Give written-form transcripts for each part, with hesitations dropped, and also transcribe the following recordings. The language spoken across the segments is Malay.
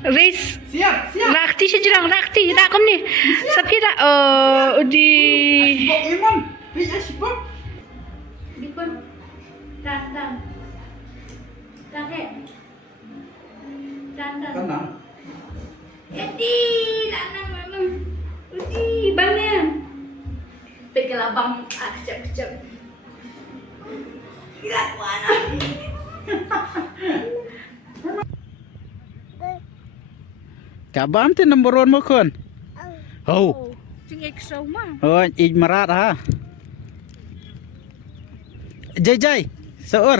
Riz. Siap. Rakti sejerang, rakti. Tak kom ni. Sapi dah. Di. Sibuk Iman. Bisa sibuk. Di kon. Dan. Dan Tenang. Jadi, dan. Uji, bangnya. Pegang abang. Kejap. Gila, mana? Kabam tu nombor 1 mo kon. Oh. Ting extra mah. Oh, igmarat ha. Jai. Saur.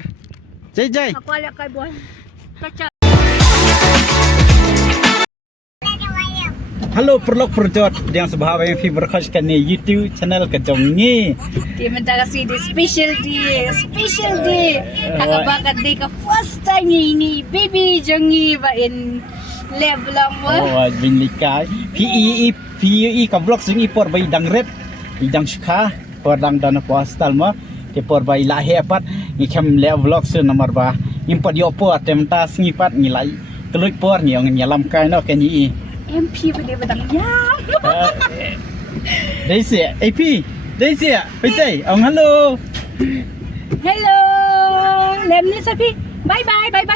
Jai. Aku alak kai boy. Kaca. Halo perlok perjot yang sebahawa yang fiber khaskan ni YouTube channel kejong ni. Dia mentara si di special day. Kakak bakat dia ke first time ni baby jongi ba in level lama. Oh, bin likai. PE ka vlog sing ipor bai dang red. Idang shka por dang dana postal ma. Ke por bai la hepat ni kam le vlog se nomor ba. Impor yo por temta singipat ngilai. Keluik por ni ong nyalam kai no kan ni. MP pada badang yam. Đây sẽ AP. Đây sẽ Playtime. Ông hello. Hello. Lem ni Sapi. Bye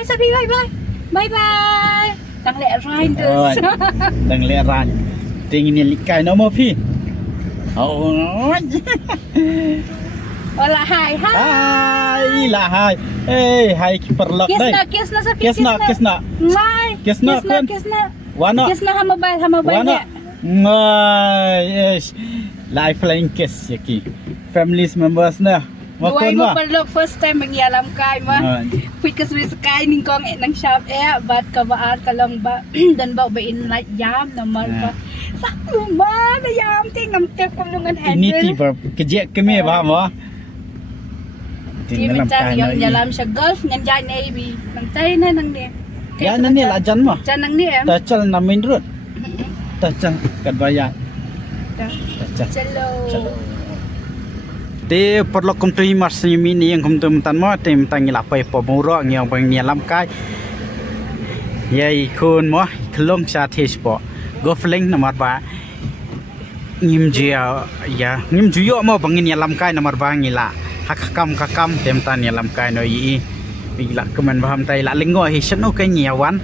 Sapi. Bye. Tang lẹ riders. Đang lẹ ran. Ting ni likai no mo phi. Oh. Hola hai. Hai lah hai. Hai perlok dai. Kisna Sapi. Kisna. Mai. Kisna. Wana. Kisna hama bai Wana. Ngai. Yes. Life flying kiss yaki. Family members na. Duai mo perlok first time mengialam kai mah. Pikas wis kai ning kong nang shop bat ka baat kalong ba dan ba in like yam nomor ba. Sakto ba na yam ting nam tek kulungan handle. Ini tiba kerja kami ba mo. Di macam yang jalan sa golf ngan jan navy nang tay na nang ni. Ya nang ni lajan mo. Jan nang ni em. Tachal na main road. Tachal kat bayan. Hello. Te perlu kum tu himas ni yang kum tu mentan mo te mentan ngilapai pemurok yang bang nyalam kai. Yai kun mo kelong sa tes po. Go fling nomor ba. Ngim jia ya ngim juyo mo bang nyalam kai nomor ba ngila. Hakam te mentan nyalam kai no yi. Bila kemen paham tai la lengo hi snu kai nyawan.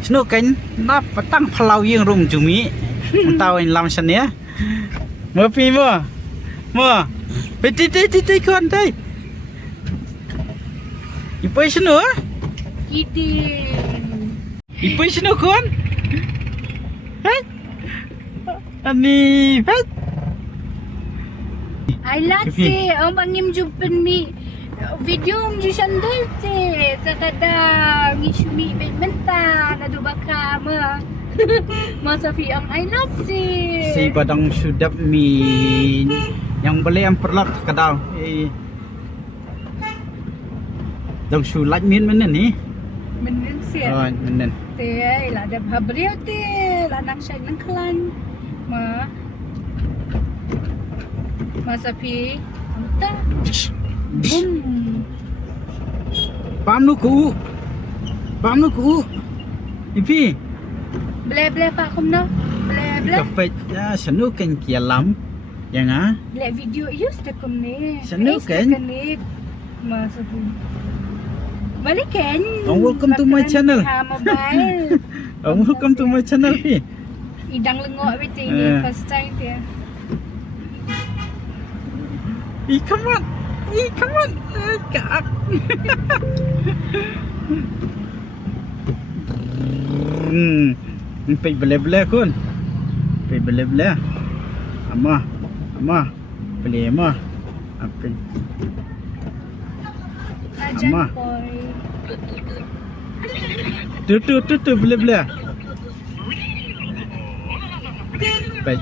Snu kai na petang phalau yang rum jumi. Mentau in lam sania. Mo pi mo. Peti kon tai. Ipai snu ah? Kiti. Ipai snu kon? Hai. Ani, hai. I like si bangim jumpen mi video mu sandal si sakadang isumi mentan adu bakama. Masa fi ang I love si Badang sudap mi yang boleh yang perlak kadang dong sulat min mana ni menen si menen te la ada habrio te la nak syai nang klan masa fi anta pamnu ku ipi ble pak kum no ble kapet ya sanu kan kialam yang ble video use te kum ni sanu kan masa fi balik kan welcome to my channel mobile welcome to my channel pi idang lengok everything ni first time dia come on kak Pergi bela-bela kun. Pergi bela-bela. Amah. Beli amah. Apa? Amah. Tu bela-bela. Baik.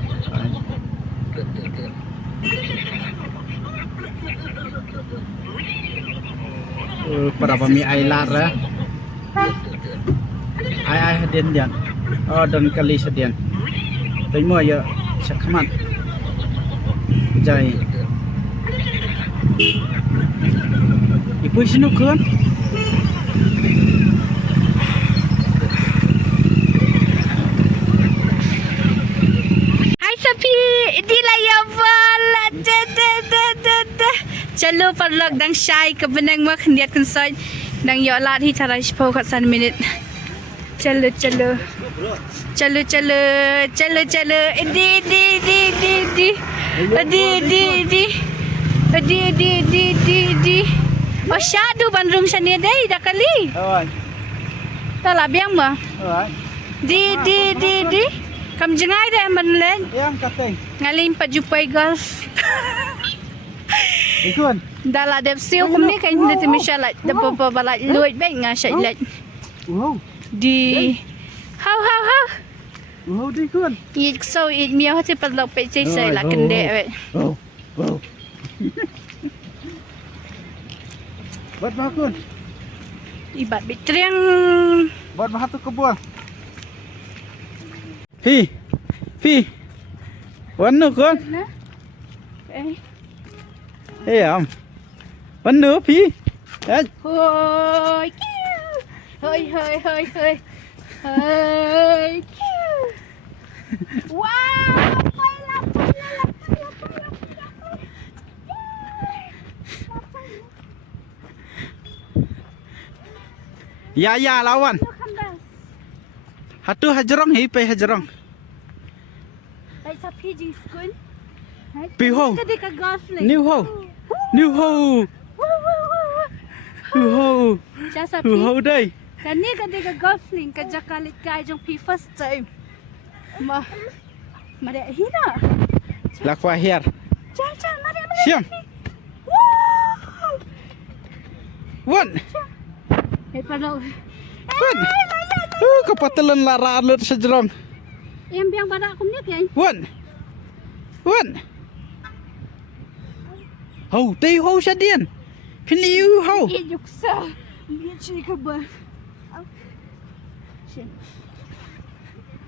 Para pemi ailar lah. Ai hadian dia. Oh dan kali sedian. Tengok ya sakmat. Jai. Ibu sini kan? Chalo parlok dang shy ke benang mak hendiat konsoi dang yo lat hi tarai po kat san minute. Chalo. Di. Oh syadu bandrung sania dai dah kali. Tak lah biang ba? Di. Kam jengai dah man len. Yang kateng. Ngalim pa jupai golf. Ikun. Dah lah dep siu kum ni kan dia misal like depa balak luit baik ngasai like. Wow. Di how Wow di kun. eat so eat meal hati padlok pe cai sai la kendek wek. Wow. Buat bakun. Ibat bitriang. Buat bahatu kebun. Pi. Warna kun. Nah. Am. Warna pi. Hoi. Hoi. Wow. Ya lawan. Hatu hajarong hi pe hajarong. Baik sapi jing skun. Pi ho. Kadi ka golf leh. New ho. Cha sapi. New ho đây. Dan ni kadi ka golf leh ka jakalit ka jong pi first time. Mari hina. Lakwa hier. Chan mari. Siam. Wan. Padahal. Wan. Kapatalan lara alut sejerong. Em biang badak kum ni kan. Wan. Hau, tei hau sadian. Piliu hau. Yuksa. Biar cik khabar.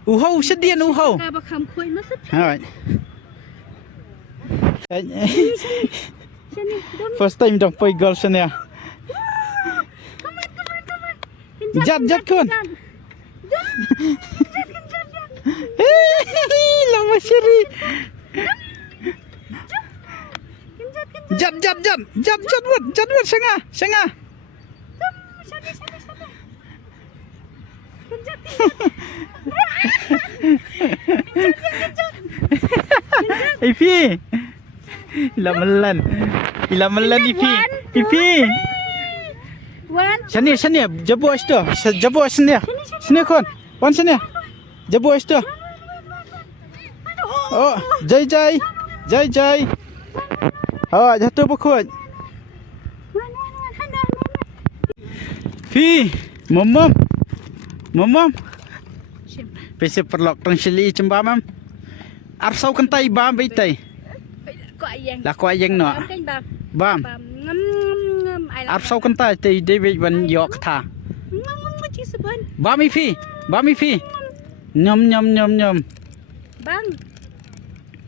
Hau sadian hau. Ka bakam khoi masuk. Hai. Sini, First time dong poi golf sana. Jat kun. Lama syari. Jat buat sengah. Ipi. Ilamelan Ipi. Sini jabu asto. Jabu sini. Sini kon. Wan sini. Jabu asto. Oh, jai. Oh, jatuh bukut. Pi, momom. Pese perlok tang sili cembamam. Arsau kentai bam beitai. Laku ayeng no. Bam. Arsau kentai tei David ban yok tha. Bam ifi. Nyom. Bang.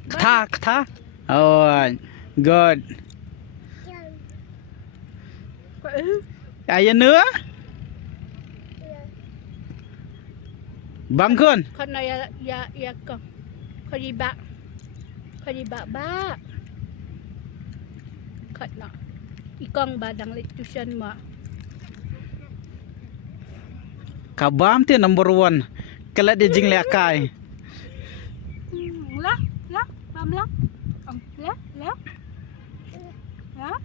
Kata. Oh, good. Ayah nữa. Bang kun. Kon ya kong. Kon di bak ba. Kon no. Ikong badang lit tuition ma. Kabam tu number 1. Kalau dia jing lekai. Lah. Bam lah. Lah.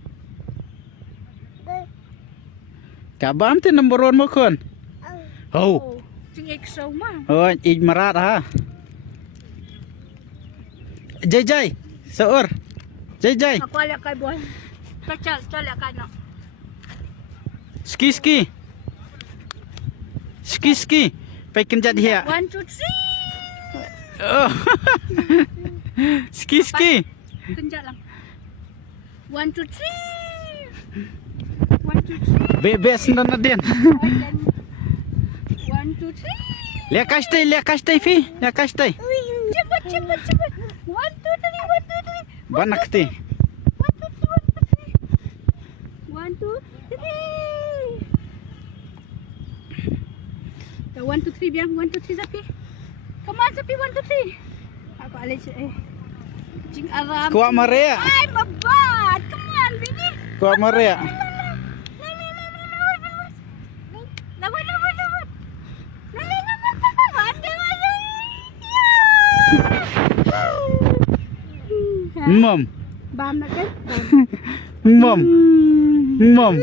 Kabam tu number 1 mo kun. Oh. Jing ek so ma. Oh, ik marat ha. Jai. Seur. Jai. Aku alak kai boy. Kacal kai no. Ski. Pai kenjat dia. 1 2 3. Oh. Ski. Kenjat lang. 1 2 3. 1 2 3. Bebes ndan den. 1 2 3. Lekas tay fi. Cepat. 1 2 3. Banak ti. 1 2 3. 1 2 3 biang 1 2 3 Zapi. Come on Zapi 1 2 3. Aku alih Jing aram. Kuat Maria. I'm a bad. Come on, baby. Kuat Maria. Mom. Bam nak kan? Mom. Mom.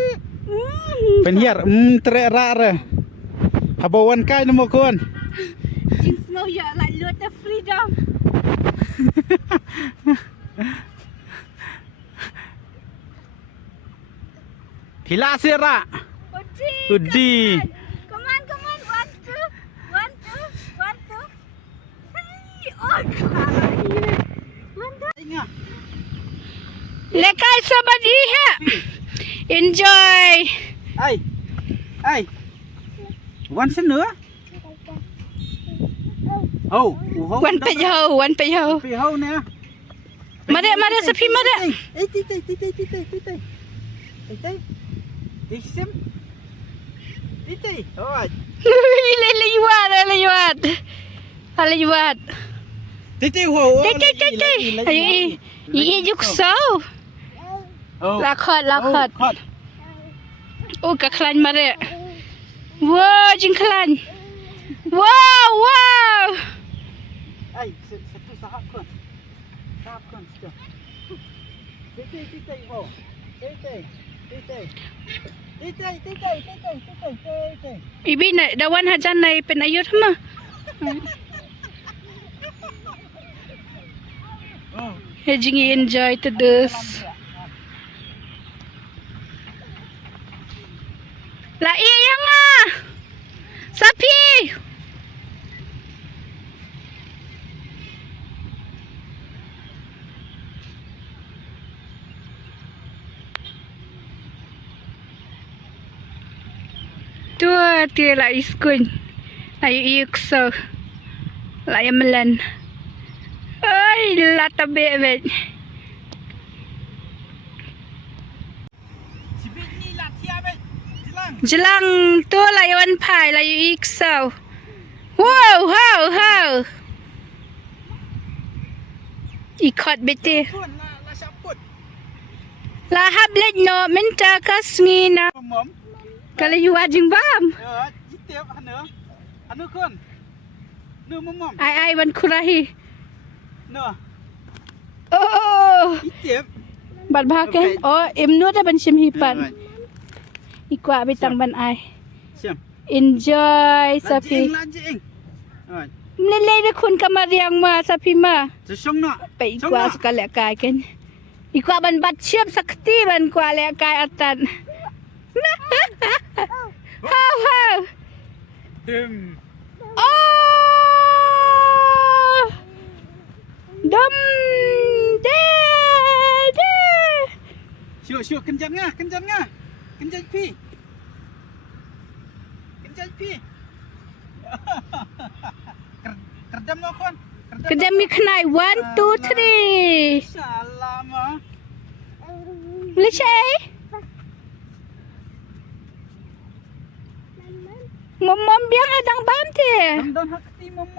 Penhiar terak re. Habawan kai nama kon. Jing snow ya like lot of freedom. Hila sira. Udi. Come on. 1, 2. Hey, oh God. Lekai somebody here. Enjoy. Ai. One sen nữa. One pe ho. Phi hâu nè. Mare sapi mare. Tí xem. Tí. Rồi. Lewat. Tí hồ. Ini juk so. Lakot. Oh, kaklan mare. Wow, jing klan. Wow. Ai, satu sahab kon. Sudah. Tí ho. Tí. Ibi nak dawan hajan nai pen ayut mah. Hejing enjoy to this. La iya yang ah. Sapi. Tua dia la iskun. Ayu ikso. La yamelan. Ay, lata bebek. Sibit ni lah tiap Jelang tu lah yawan pai lah you ikso. Wow. Ikot bete. Lah saput. Lah hablet no minta kasngina. Mom. Kalau you ajing bam. Tiap anu kon. Nu mom. Ai wan kurahi. Nu. Oh. Tiap. Bat bahake. Oh, imnu ta ban sim hipan. Ikwa bitang ban ai. Siam. Enjoy sapi. Lajing. Nilai de kun kamar yang ma sapi ma. Sesong nak. Pe ikwa sekali kai kan. Ikwa ban bat siap sakti ban kwa le kai atan. How. Dem. Oh. Dum de. Syuk kenjang ngah. Kenjang pi. Kerdam no kon. Kedam mi khnai 1 2 3. Salam ah. Lecai. Mom biang adang bam te. Don hakti mom.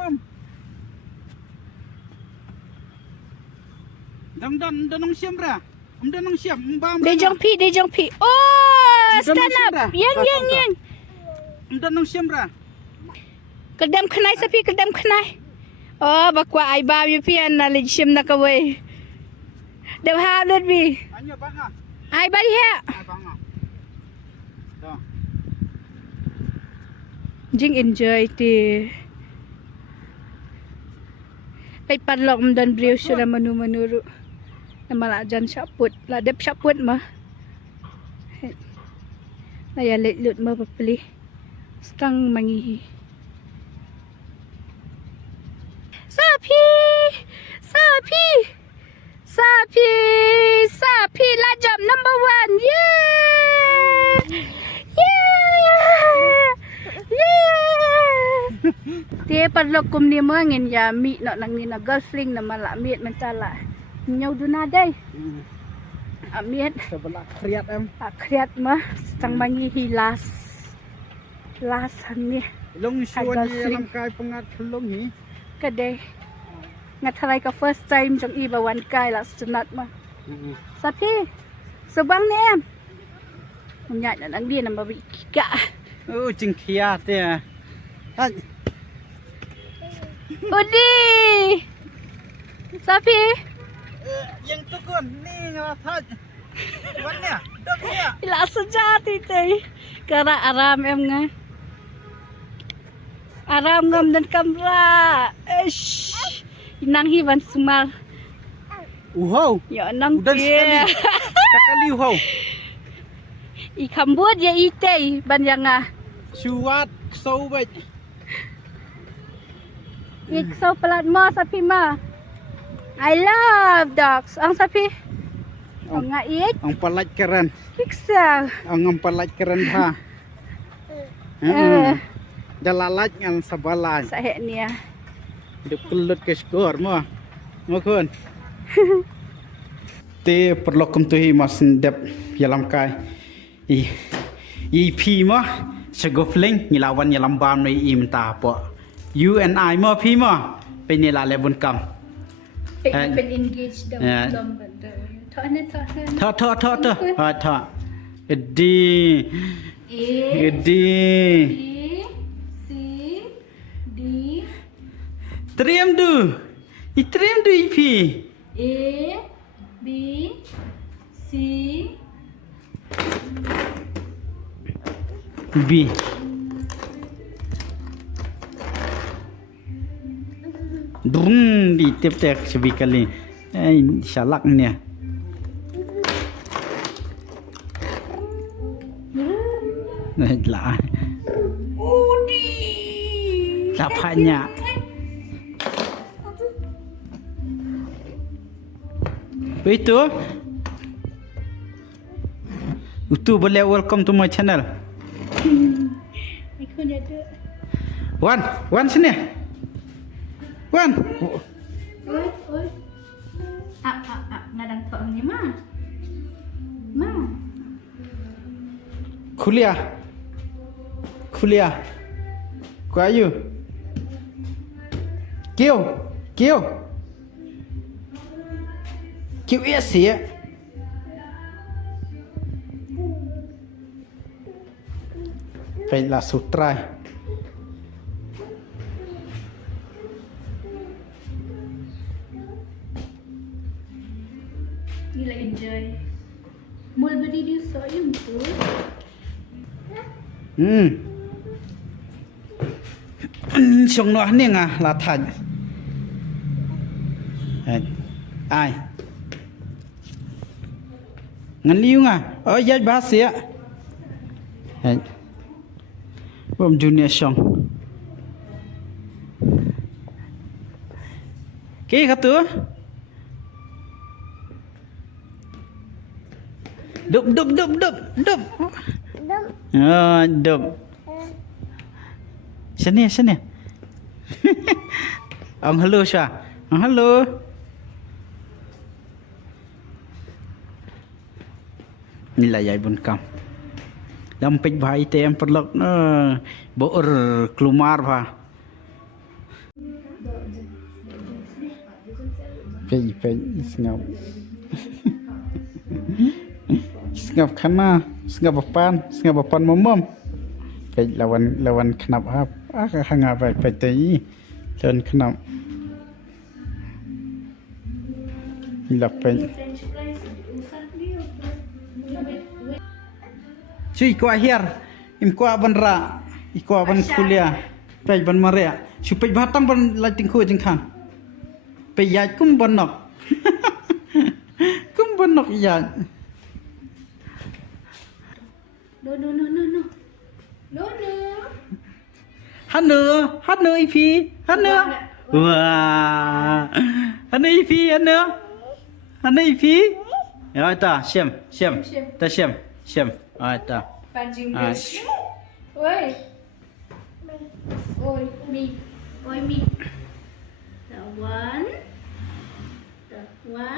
Don siam ra. Don siam bam. De jong pi. Oh, stand up. Yang. Don siam ra. Kedam khnai sapi kedam khnai. Oh, bakwa ai ba yu pian na le sim na ka we. Dew ha let bi. Anyo bang ah. Ai ba di ha. Bang ah. Dah. Jing enjoy ti. Pai padlok mdan briu sura manu-manuru. Namala jan saput. La dep saput mah. Naya lut mah papli. Stang mangihi. Sapi lajam number 1. Yeah. Dia perlu kum ni mengin ya mi nak nangin na girlfriend na malak miet mencala. Nyau duna dai. Amiet Sebelah kriat em. Kriat mah stang mangi hilas. Las ni. Long suan di dalam kai pengat long ni. Kedai. Ngatarai ka first time jong iba wan kai la sunat ma. Sapi. Sebang ni em. Punya nang dia nama bika. Oh ching khia te ha Udi. Sapi. yang tu kon ni ngala thaj wan nya dok nya Ila sejati teh. Kara aram em nga. Aram ngam dan kamera. Ish. Inang hiwan sumar. uhau Ya nang udan sekali sekali uhau I kambut ya ite banyanga. suat sâu bej Ik so pelat mo sapi ma. I love dogs. Ang sapi. Ang nga ik. ang palaj keren Pixel. ang palaj keren ha jalalaj ngan sabalaj Sahe niya. duk kelut ke skor mo kun te perlokum tu hi mas dep yalam kai i pi mo segofling ngilawan yalam bam nei im ta po you and I mo pi mo pe ni la le bun kam เป็น engage ดมแบบเดิมทอดเนี่ยทอด ทอดีดี C D เตรียมดูอีพี A B C B Drum di tep-tep sekali. Salak ni. Lah. Udi. Lapanya. Itu. Itu boleh welcome to my channel. Aku dah ada. Wan sini. Wan. Oi. Nadang thong ni ma. Kuliah. Kau ayu. Kêu iya sih. Baiklah sutrai. Gila enjoy. Mul beri dia soyum tu. Xong nó nè là thành. Ai. Ngắn liu ở dây bá xía. Bom junior xong. Cái khá tứa. Đụp. Đụp. Sini. Ông hello sao? Ông hello. Inilah yai bun kam. Lampik bahai te yang perlok boor kelumar bah. Pei ngap. Ngap kana, ngap papan momom. Pei lawan kenap hap. Hanga pai tei. Lawan kenap. Inilah pei. Cuy ko akhir im ko banra iko ban kuliah pai ban marea supaya batang ban lighting ko jeng khang pai ya kum banok ya No. hanu ipi hanu wah hanu ipi ya ta siam ta siam ta Pancing guys. Oi, me. The one.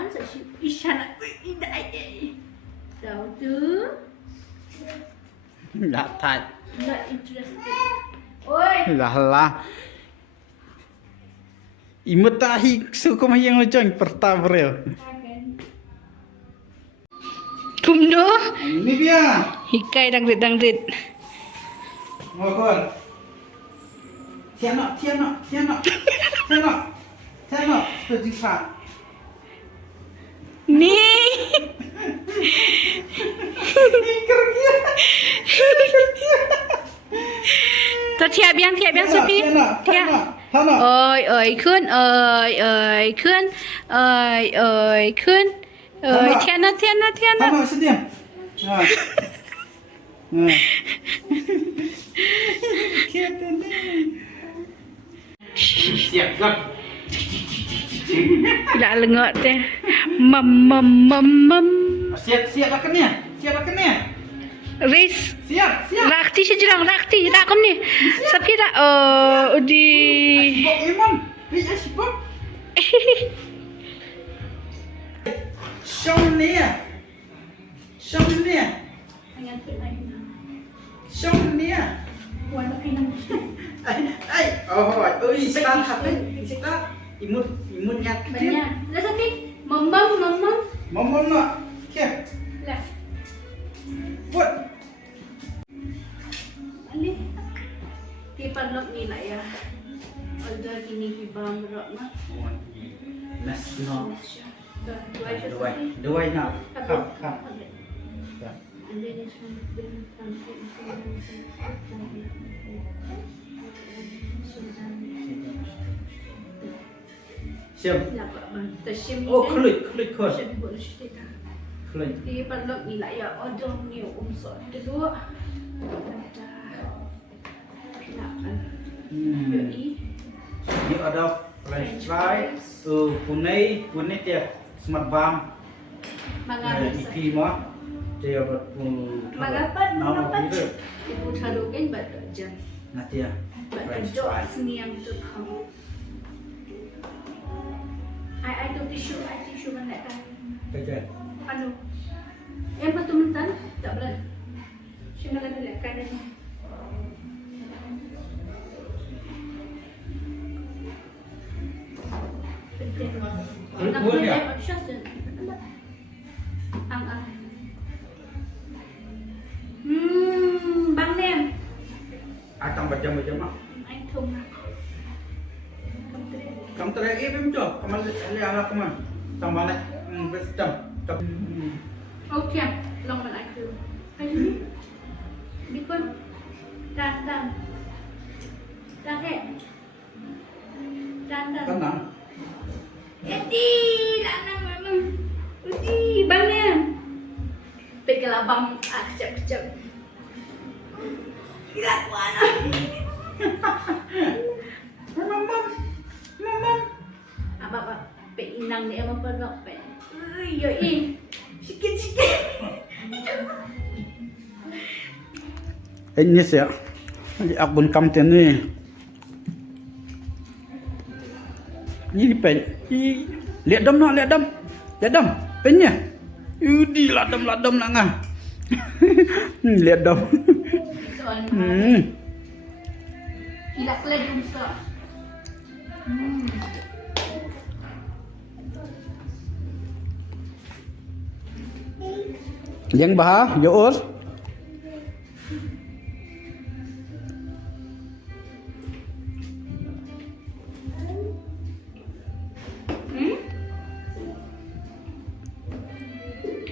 So she ishana. The two. Đã thay Not interested. Oi. là Imutahi suku mayang lojong pertama. Kumdo. Ini dia. Hikai dangdut. Ngokon. Tiana. Tu jisa. Ni. Tao thiệp yang Sophie. Tiana. Ơi khươn. Tiana. Tiana sedih. Ha. Siap kan? Dah lengot teh. Mem. Siap lah kan ya? Riz. Siap. Rakti sejerang. Rakom ni. Sophie dah. Di. Sibuk Iman. Iya sibuk. Sông ni à? Start. Imut nyat. Banyak. Dah Sophie. Mem. Mom nak. Ke? Left. Put. Alih. Tipan lok ni lah ya. Ada kini kibang rok mah. Nas no. Dua nak. Come. And then this one bring Siap. Tersim. Oh, klik. Tersim boleh cerita. Klik. Di pandok ni lah ya. Ada ni umsot kedua. Kenapa? Yoi. Ni ada French fries, punai dia smart bam. Mangapat. Ipi mah dia Mangapat. Ibu taruhkan batu jam. nanti ya. French Batu fries. sini yang tu kau. I tu tisu mana kan? Okey. Anu. Yang betul mentan tak berat. Cuma ada lekan ni. Boleh ya? Bang Nem. Akan berjam-jam mak. Anh thùng à? Kamu terakhir betul. Kamu lihat anak kamu. Tambah lagi besar. Ok, lòng mình anh thử. Anh đi con. Đàn hẹn. Đàn. Tenang. Edi, đàn memang. Edi, bang Nem. Pergilah bang kejap. Gila kuana. Mama. Abang, inang ni apa perok pe. Yoi. Sikit. Ini sih. Jadi abun kam ni. Ini pen. Lihat dam. Pennya. Udi ladam nak ngah. Lihat dam. Soal. Gila kelai dumsa. Yang bah, Yoor.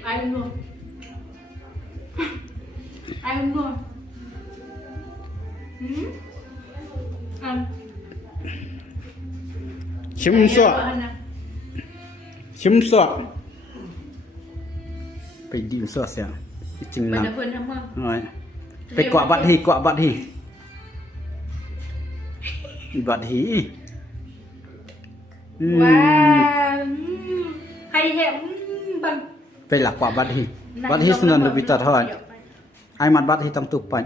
I don't know. Chim sọ. Phải đi sọ xem. Chừng nào. Rồi. Phải quạ bát hi. Bát hi. Wow. Hay hẹn bằng. Phải là quạ bát hi. Bát hi senang lebih tar thôi. Ai mat bát hi tong tupan.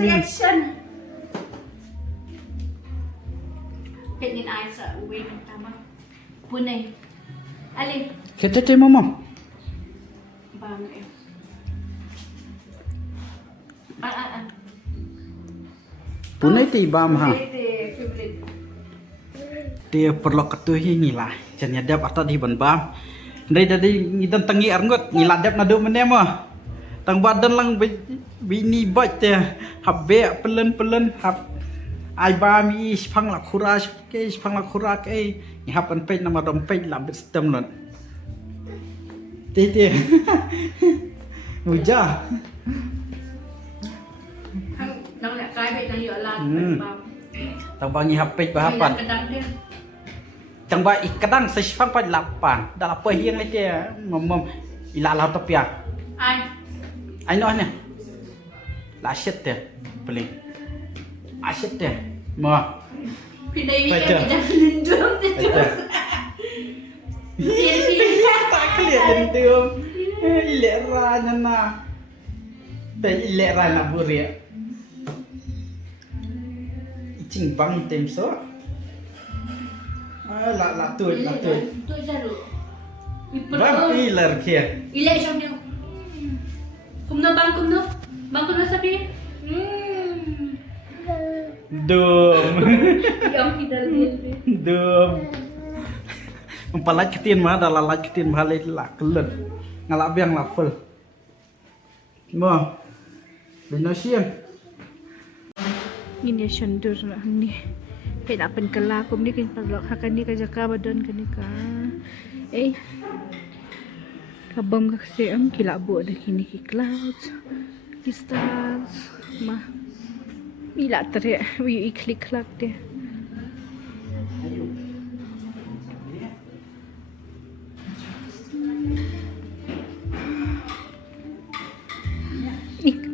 Reaction. Hẹn nhìn ai sợ quên tao không? Buồn này. Ali. Kita mama. Bang em. Punai ti bam ha. favorite. Dia perlu ketuhi ni lah. Jangan ada atau di ban bam. Dari ngidan tangi arngot ngiladap nado mene mah. Tang badan lang bini bac dia. Habbe pelen hab ai ba mi phang la khura ke phang la khura ke ni hab an pe nama dom pe la bestem lon. Ti. Uja. Nang nak kai bet nang yo lan bam. Tang bangi hab pe bahapan. Tang ba ikadang se phang pa lapan. Da apa hiang le dia mom ila la topia. Ai nói nè. Lá shit dia. Paling. Asyik dia. Mo. Pindah yang lindung dia. Tak kelihatan lindung. Ilera nana. Ilera na buria. Icing bang tem so. La tu. Tu jaru. Bang iler kia. Iler som dia. Kumno. Bang kumno sabi. Dum. Yang kita lihat. Dum. Empalaj ketin mah dah lalaj ketin mah la kelet. Ngalak biang la full. Mo. Bino siang. Ini syandur nak ni. Nak pen kala kum ni kan palok hakan ni kajaka badon kan ni ka. Kabam ka kasi am kilabo dah kini ki clouds. Ki stars. Mah. Ila tere wi klik klak dia.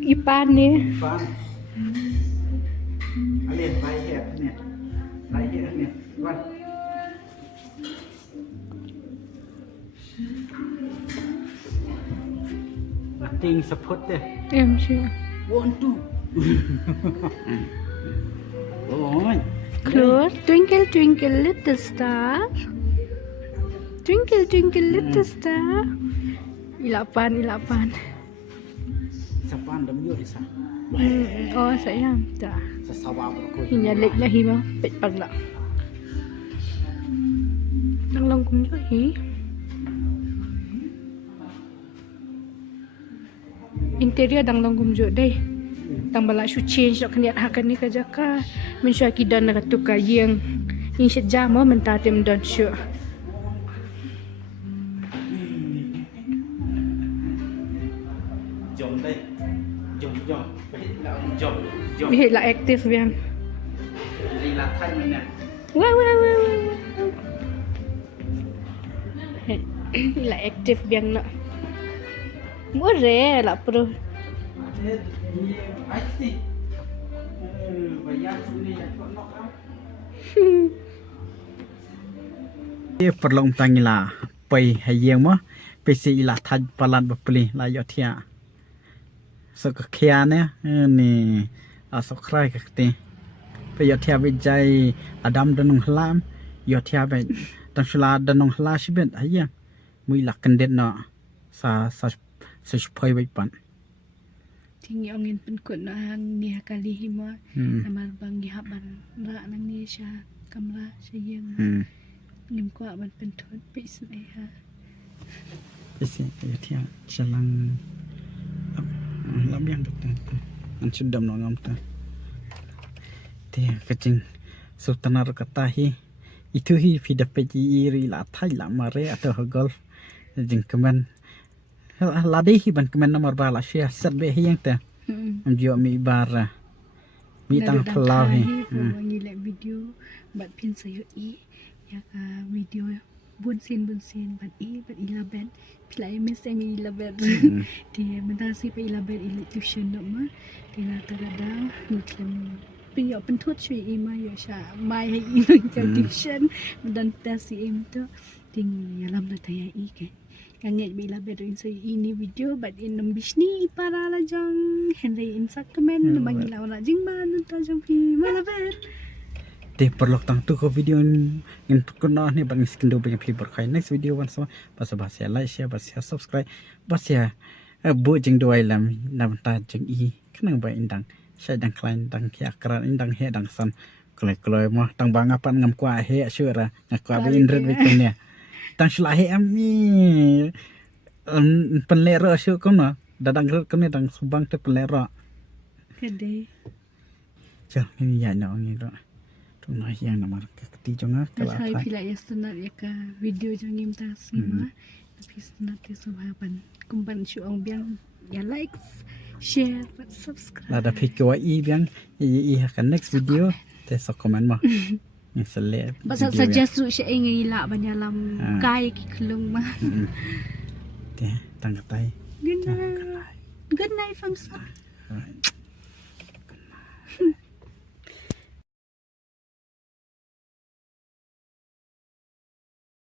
Ipan ni. Ipan. Alien lai hẹp nè. Lai hẹp nè. Ipan. Ting support dia. Em sure. 1 2. Ôi. Close. Twinkle twinkle little star. Twinkle twinkle little star. Ilapan. Sapan dam yo isa. Oh sayang. Dah. Sa sawa ko. Ini lek lah hiba. Pet pagla. Nang long kum jo hi. Interior dang long kum jo dai. Tang bala shu change nak kena hakan ni kajaka. Men shu akidan nak tukar yang in sejam mo menta tem don shu. Jom đây. Jom. Jom. Bihit lah aktif biang. Lila thay mình nè. Wah. Lah aktif biang nak. Murah lah pro. Ai si. Bayar sini ya kok nok am. Dia perlu tangila pai hayang mo pe si ila thaj palan bapli la yo thia. So ka khia ne ni aso khrai ka te. Pe yo thia be jai adam danung hlam yo thia be tang sula danung hla sibet hayang. Mui la kandet no sa pai bai pan. Tinggi angin penkut na hang ni kali hima amal bang gihaban ra nang ni sha kamla sayang ngim kwa ban pentut pis ai ha Isi ya tia chalang labiang dokter an sudam no ngam ta tia kacing sultanar katahi itu hi fida peji iri la thai la mare atau hagol jing kemen ladi hi ban kemen nomor bala share set be hiang ta amjo mi bara mi tang plau hi ngi le video bat pin sayo I ya ka video bun sin bat I laben pilai mes mi laben dia mentasi pe laben I tuition no ma dia tagada muslim pinyo pentut chui I ma ya sha mai hai I tuition dan tasi im to ting ya lam na taya I ke Ngangit bila berin sa ini video but in bisni para la jang Henry insak kemen mangilaw na jing man ta jang pi malaber te perlu tang tu ko video in kuno ni bang skindo banyak pi berkai next video wan sama basa basa like share basa subscribe basa bu jing doai lam nam ta jing I kenang ba indang Saya dang klein dang kia keran dang he dang san kloi mah dang bang apa ngam kwa he syura ngakwa be indret bikin ne dang sula he ami penlero syu kono dadang rut kono dang subang te penlero Kede. Chal ni ya no ni ro tu na yang namar ke ti jonga That's kala how I apa feel like yesterday ya ka video jong ngim ta sima. Tapi senat ke sobapan. Kumpan syu ong biang ya like, share, and subscribe. ada pikir i biang i akan next video te so komen mah yang selek Basa suggest ru sya ingi la banyalam kai ki kelung mah. te tang katai Good night. Good night from Sun. Alright.